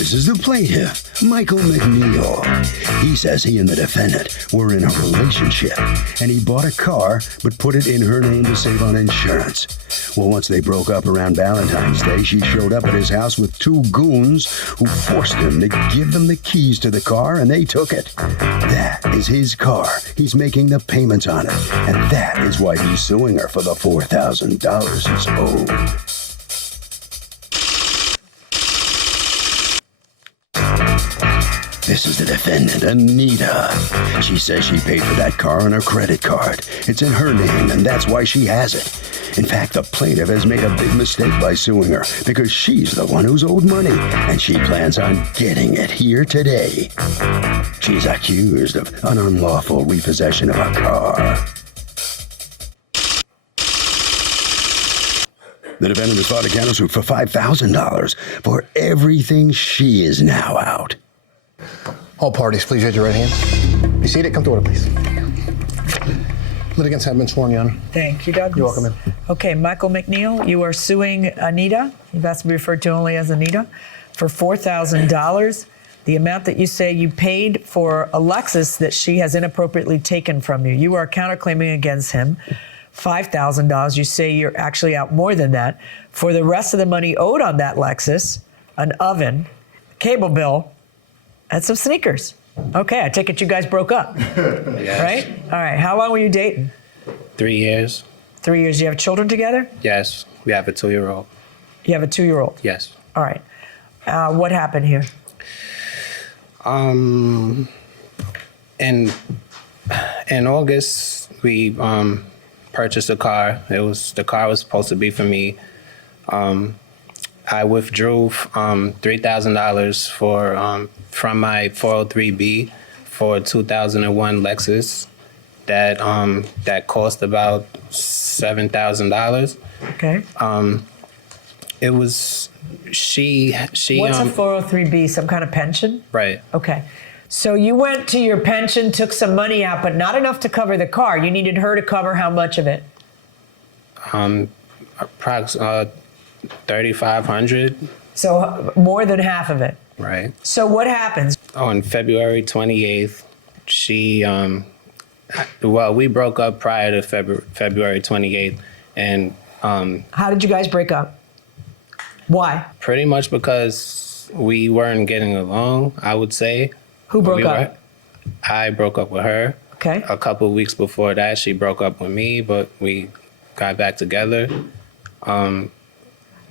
This is the plaintiff, Michael McNeil. He says he and the defendant were in a relationship, and he bought a car but put it in her name to save on insurance. Well, once they broke up around Valentine's Day, she showed up at his house with two goons who forced him to give them the keys to the car, and they took it. That is his car. He's making the payments on it, and that is why he's suing her for the $4,000 he's owed. This is the defendant, Anita. She says she paid for that car on her credit card. It's in her name, and that's why she has it. In fact, the plaintiff has made a big mistake by suing her because she's the one who's owed money, and she plans on getting it here today. She's accused of an unlawful repossession of a car. The defendant has filed a countersuit for $5,000 for everything she is now out. All parties, please raise your right hand. Be seated. Come to order, please. Litigants have been sworn, Your Honor. Thank you, Douglas. You're welcome, ma'am. Okay, Michael McNeil, you are suing Anita. You've asked to be referred to only as Anita for $4,000. The amount that you say you paid for a Lexus that she has inappropriately taken from you. You are counterclaiming against him $5,000. You say you're actually out more than that. For the rest of the money owed on that Lexus, an oven, cable bill, and some sneakers. Okay, I take it you guys broke up, Yes. right? All right, how long were you dating? 3 years. 3 years. You have children together? Yes. We have a 2-year-old. You have a 2-year-old? Yes. All right. What happened here? In August, we purchased a car. The car was supposed to be for me. I withdrew $3,000 from my 403B for a 2001 Lexus that cost about $7,000. Okay. It was she. What's a 403B? Some kind of pension? Right. Okay. So you went to your pension, took some money out, but not enough to cover the car. You needed her to cover how much of it? Approximately $3,500. So more than half of it. Right. So what happens? On February 28th, she, we broke up prior to February 28th, and How did you guys break up? Why? pretty much because we weren't getting along, I would say. Who broke up? I broke up with her. Okay. A couple of weeks before that, she broke up with me, but we got back together.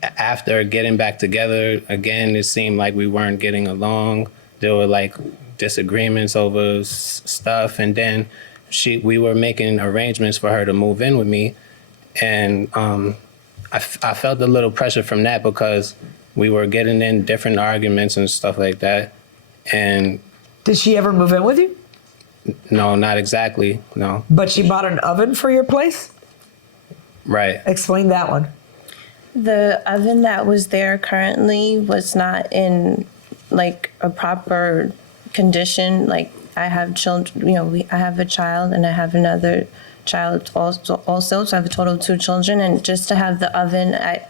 After getting back together, again, it seemed like we weren't getting along. There were like disagreements over stuff, and then we were making arrangements for her to move in with me, and I felt a little pressure from that because we were getting in different arguments and stuff like that. And Did she ever move in with you? no, not exactly, no. But she bought an oven for your place? Right. Explain that one. The oven that was there currently was not in like a proper condition. Like I have children, I have a child and I have another child also. So I have a total of 2 children. And just to have the oven, I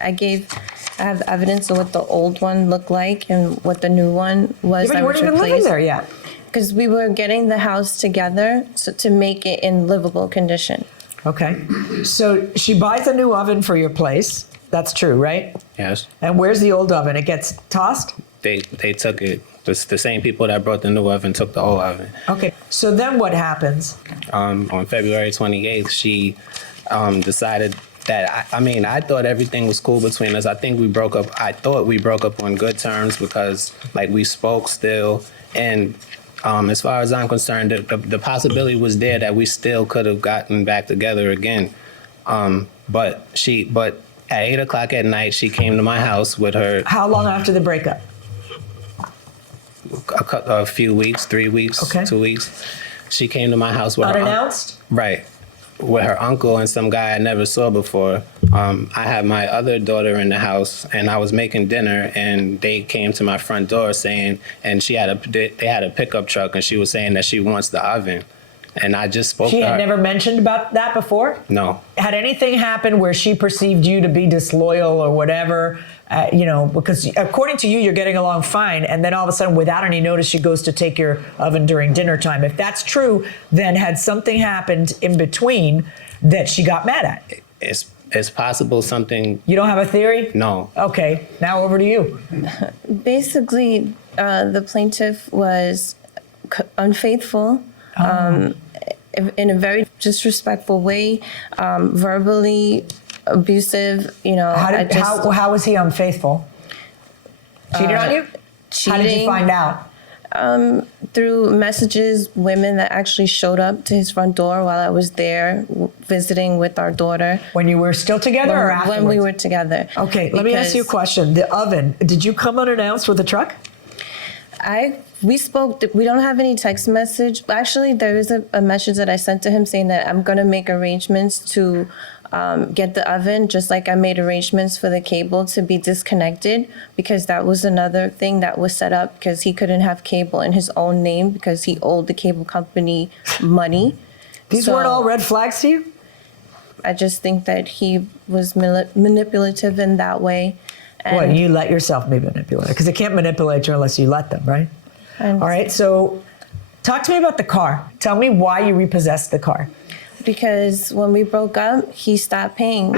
have evidence of what the old one looked like and what the new one was. Yeah, but you weren't even living there yet. Because we were getting the house together to make it in livable condition. Okay. So she buys a new oven for your place. That's true, right? Yes. And where's the old oven? It gets tossed? They took it. The same people that brought the new oven took the old oven. Okay. So then what happens? On February 28th, she decided that, I thought everything was cool between us. I think we broke up. I thought we broke up on good terms because, like, we spoke still. And as far as I'm concerned, the possibility was there that we still could have gotten back together again. But at 8 o'clock at night, she came to my house with her. How long after the breakup? A few weeks, 3 weeks, Okay. 2 weeks. She came to my house with Unannounced? Right. With her uncle and some guy I never saw before. I had my other daughter in the house, and I was making dinner, and they came to my front door saying, and they had a pickup truck, and she was saying that she wants the oven. And I just spoke She to her. had never mentioned about that before? No. Had anything happened where she perceived you to be disloyal or whatever? Because according to you, you're getting along fine, and then all of a sudden, without any notice, she goes to take your oven during dinner time. If that's true, then had something happened in between that she got mad at? It's possible something. You don't have a theory? No. Okay, now over to you. Basically, the plaintiff was unfaithful in a very disrespectful way, verbally abusive. How was he unfaithful? Cheated on you? Cheating. How did you find out? Through messages, women that actually showed up to his front door while I was there visiting with our daughter. When you were still together or afterwards? When we were together. Okay, let me ask you a question. The oven, did you come unannounced with a truck? We spoke. We don't have any text message. Actually, there is a message that I sent to him saying that I'm going to make arrangements to get the oven, just like I made arrangements for the cable to be disconnected, because that was another thing that was set up because he couldn't have cable in his own name because he owed the cable company money. These weren't all red flags to you? I just think that he was manipulative in that way. Well, you let yourself be manipulated because they can't manipulate you unless you let them, right? All right, so talk to me about the car. Tell me why you repossessed the car. Because when we broke up, he stopped paying.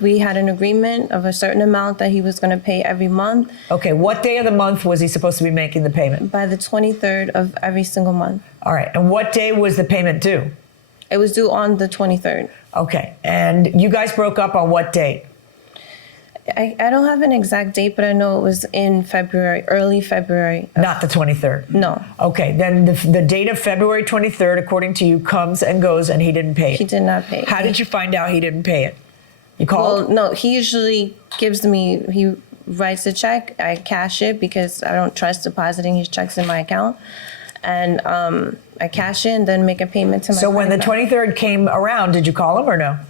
We had an agreement of a certain amount that he was going to pay every month. Okay, what day of the month was he supposed to be making the payment? By the 23rd of every single month. All right, and what day was the payment due? It was due on the 23rd. Okay, and you guys broke up on what date? I don't have an exact date, but I know it was in February, early February. Not the 23rd? No. Okay, then the date of February 23rd, according to you, comes and goes and he didn't pay it. He did not pay. How did you find out he didn't pay it? You called? Well, no, he usually he writes a check. I cash it because I don't trust depositing his checks in my account. And I cash it and then make a payment to my So when the credit 23rd came around, did you call him or no?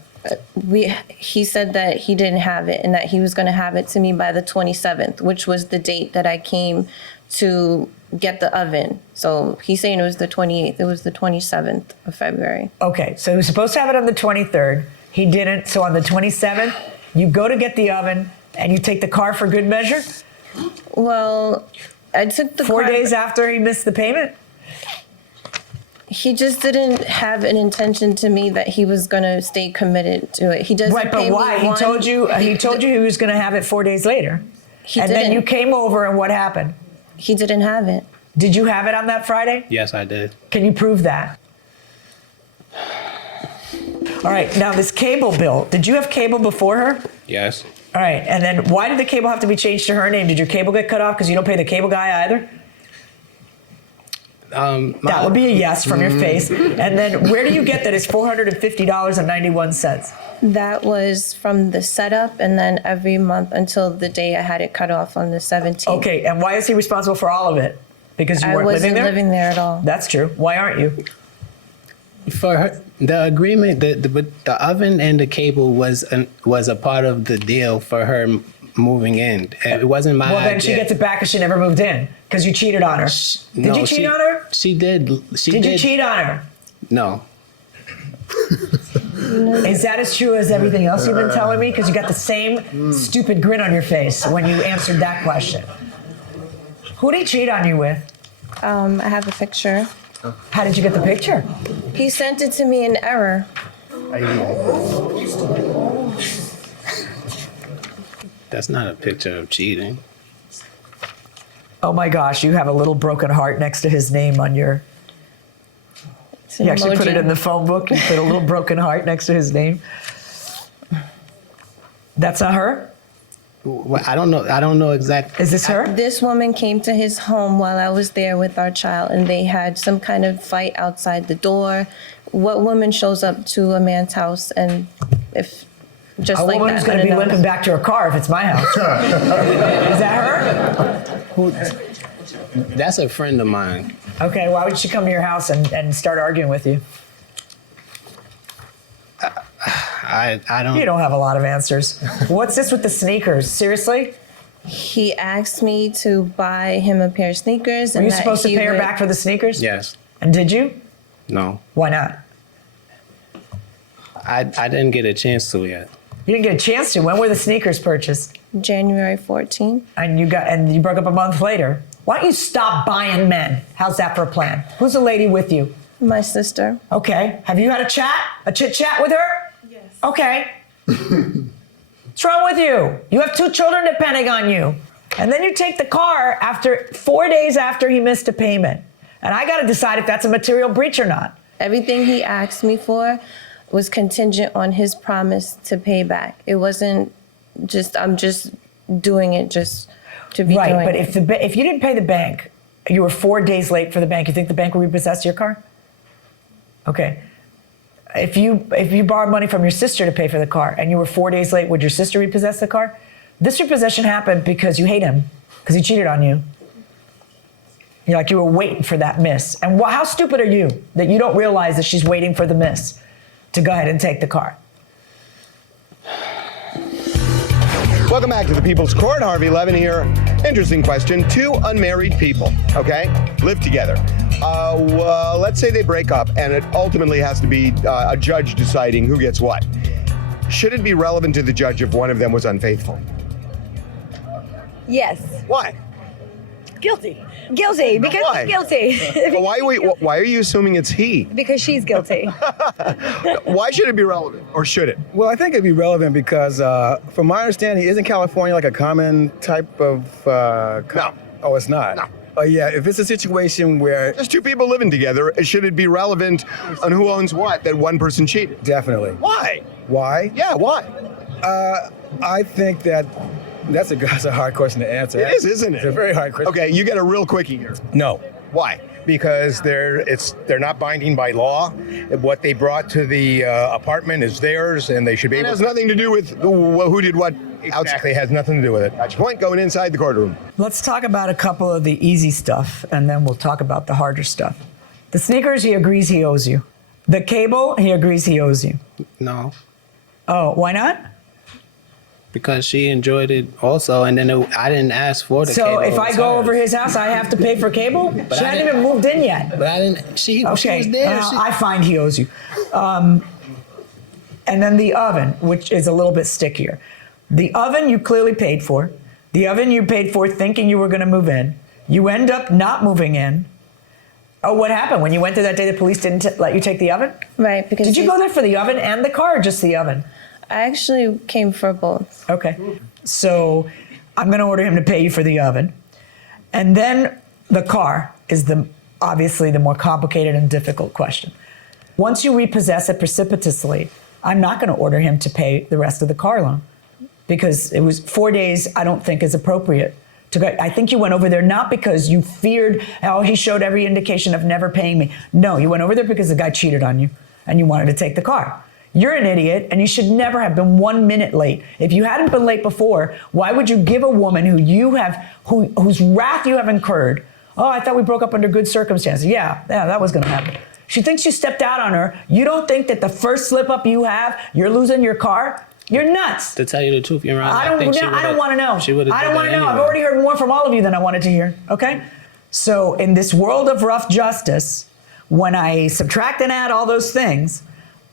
he said that he didn't have it and that he was going to have it to me by the 27th, which was the date that I came to get the oven. So he's saying it was the 28th. It was the 27th of February. Okay, so he was supposed to have it on the 23rd. He didn't. So on the 27th, you go to get the oven and you take the car for good measure? Well, I took the 4 car. days after he missed the payment? He just didn't have an intention to me that he was going to stay committed to it. He doesn't Right, pay but why? me He told you he was going to have it 4 days later. He and didn't. then you came over and what happened? He didn't have it. Did you have it on that Friday? Yes, I did. Can you prove that? All right, now this cable bill, did you have cable before her? Yes. All right, and then why did the cable have to be changed to her name? Did your cable get cut off because you don't pay the cable guy either? That would be a yes from your face. And then where do you get that it's $450.91? That was from the setup and then every month until the day I had it cut off on the 17th. Okay, and why is he responsible for all of it? Because you I weren't living wasn't there? living there at all. That's true. Why aren't you? For her, the agreement, the oven and the cable was a part of the deal for her moving in. It wasn't my Well, then idea. she gets it back because she never moved in because you cheated on her. Did you cheat on her? She did. Did you cheat on her? No. Is that as true as everything else you've been telling me? Because you got the same stupid grin on your face when you answered that question. Who did he cheat on you with? I have a picture. How did you get the picture? He sent it to me in error. That's not a picture of cheating. Oh my gosh, you have a little broken heart next to his name on your... It's an You actually put it emoji. in the phone book. You put a little broken heart next to his name. That's not her? Well, I don't know exactly. Is this her? This woman came to his home while I was there with our child, and they had some kind of fight outside the door. What woman shows up to a man's house and if just A like woman's that? going to be unannounced? limping back to her car if it's my house. Is that her? That's a friend of mine. Okay, why would she come to your house and start arguing with you? I don't. You don't have a lot of answers. What's this with the sneakers? Seriously? He asked me to buy him a pair of sneakers. Were and you that supposed to he pay her would- back for the sneakers? Yes. And did you? No. Why not? I didn't get a chance to yet. You didn't get a chance to. When were the sneakers purchased? January 14th. And you broke up a month later. Why don't you stop buying men? How's that for a plan? Who's the lady with you? My sister. Okay. Have you had a chit chat with her? Yes. Okay. What's wrong with you? You have 2 children depending on you. And then you take the car after 4 days after he missed a payment. And I got to decide if that's a material breach or not. Everything he asked me for was contingent on his promise to pay back. It wasn't just, I'm just doing it just to be doing Right, but it. if you didn't pay the bank, you were 4 days late for the bank, you think the bank would repossess your car? Okay. If you borrowed money from your sister to pay for the car and you were 4 days late, would your sister repossess the car? This repossession happened because you hate him, because he cheated on you. You're like, you were waiting for that miss. And how stupid are you that you don't realize that she's waiting for the miss to go ahead and take the car? Welcome back to the People's Court. Harvey Levin here. Interesting question. 2 unmarried people, okay, live together. Let's say they break up and it ultimately has to be a judge deciding who gets what. Should it be relevant to the judge if one of them was unfaithful? Yes. Why? Guilty. Guilty. Because Why? he's guilty. Well, why are you assuming it's he? Because she's guilty. Why should it be relevant, or should it? Well, I think it'd be relevant because, from my understanding, isn't California like a common type of? No. Oh, it's not. No. Oh yeah. If it's a situation where There's 2 people living together. Should it be relevant on who owns what? That one person cheated. definitely. Why? Why? Yeah, why? I think that's a hard question to answer. It is, isn't it? It's a very hard question. Okay, you get a real quickie here. No. Why? Because they're not binding by law. What they brought to the apartment is theirs, and they should be It able has to. nothing to do with who did what outside. Exactly, has nothing to do with it. Gotcha. Point going inside the courtroom. Let's talk about a couple of the easy stuff, and then we'll talk about the harder stuff. The sneakers, he agrees he owes you. The cable, he agrees he owes you. No, Oh, why not? because she enjoyed it also, and then I didn't ask for the cable. So if it I was go hers. over his house, I have to pay for cable? She I hadn't didn't- even moved in yet. But I didn't. She Okay, was there. I find he owes you. And then the oven, which is a little bit stickier. The oven you clearly paid for. The oven you paid for thinking you were going to move in. You end up not moving in. Oh, what happened? When you went there that day, the police didn't let you take the oven? Right, because Did you go there for the oven and the car, or just the oven? I actually came for both. Okay. So I'm going to order him to pay you for the oven. And then the car is obviously the more complicated and difficult question. Once you repossess it precipitously, I'm not going to order him to pay the rest of the car loan because it was 4 days I don't think is appropriate. I think you went over there not because you feared, oh, he showed every indication of never paying me. No, you went over there because the guy cheated on you and you wanted to take the car. You're an idiot, and you should never have been 1 minute late. If you hadn't been late before, why would you give a woman whose wrath you have incurred? Oh, I thought we broke up under good circumstances. Yeah, that was going to happen. She thinks you stepped out on her. You don't think that the first slip up you have, you're losing your car? You're nuts. To tell you the truth, Your Honor, I don't want to know. She would have. I don't want to know. I've already heard more from all of you than I wanted to hear. Okay? So in this world of rough justice, when I subtract and add all those things,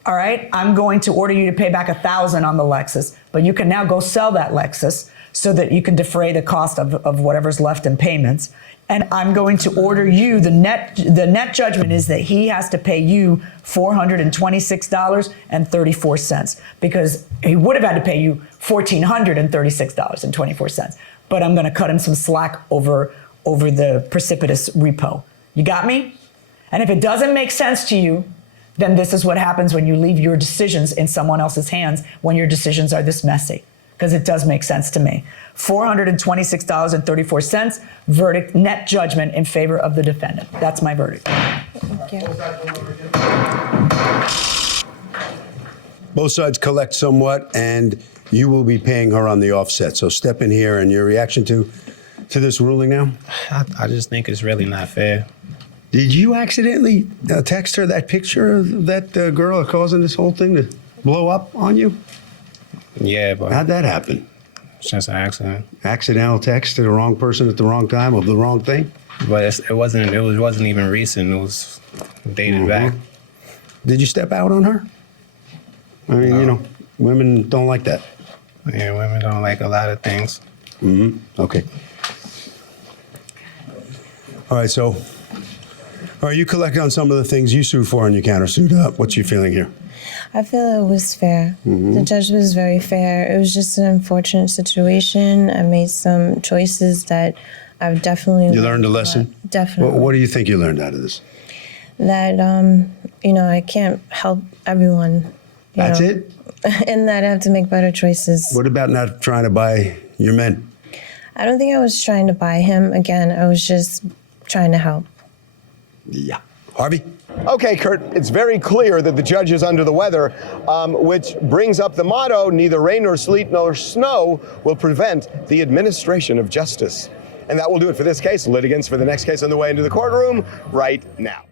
all right, I'm going to order you to pay back $1,000 on the Lexus, but you can now go sell that Lexus so that you can defray the cost of whatever's left in payments. And I'm going to order you, the net judgment is that he has to pay you $426.34 because he would have had to pay you $1,436.24. But I'm going to cut him some slack over the precipitous repo. You got me? And if it doesn't make sense to you, then this is what happens when you leave your decisions in someone else's hands when your decisions are this messy. Because it does make sense to me. $426.34, verdict, net judgment in favor of the defendant. That's my verdict. Thank you. Both sides collect somewhat, and you will be paying her on the offset. So step in here, and your reaction to this ruling now? I just think it's really not fair. Did you accidentally text her that picture of that girl causing this whole thing to blow up on you? Yeah, but How'd that happen? It's just an accident. Accidental text to the wrong person at the wrong time of the wrong thing? But it wasn't even recent. It was dated back. Did you step out on her? I mean, you know, women don't like that. Yeah, women don't like a lot of things. Okay. All right, so, all right, you collect on some of the things you sued for and you countersued up. What's your feeling here? I feel it was fair. The judge was very fair. It was just an unfortunate situation. I made some choices that I've definitely You learned a lesson? Definitely. What do you think you learned out of this? That, you know, I can't help everyone. That's it? And that I have to make better choices. What about not trying to buy your men? I don't think I was trying to buy him. Again, I was just trying to help. Yeah. Harvey? Okay, Kurt, it's very clear that the judge is under the weather, which brings up the motto, neither rain nor sleet nor snow will prevent the administration of justice. And that will do it for this case. Litigants for the next case on the way into the courtroom right now.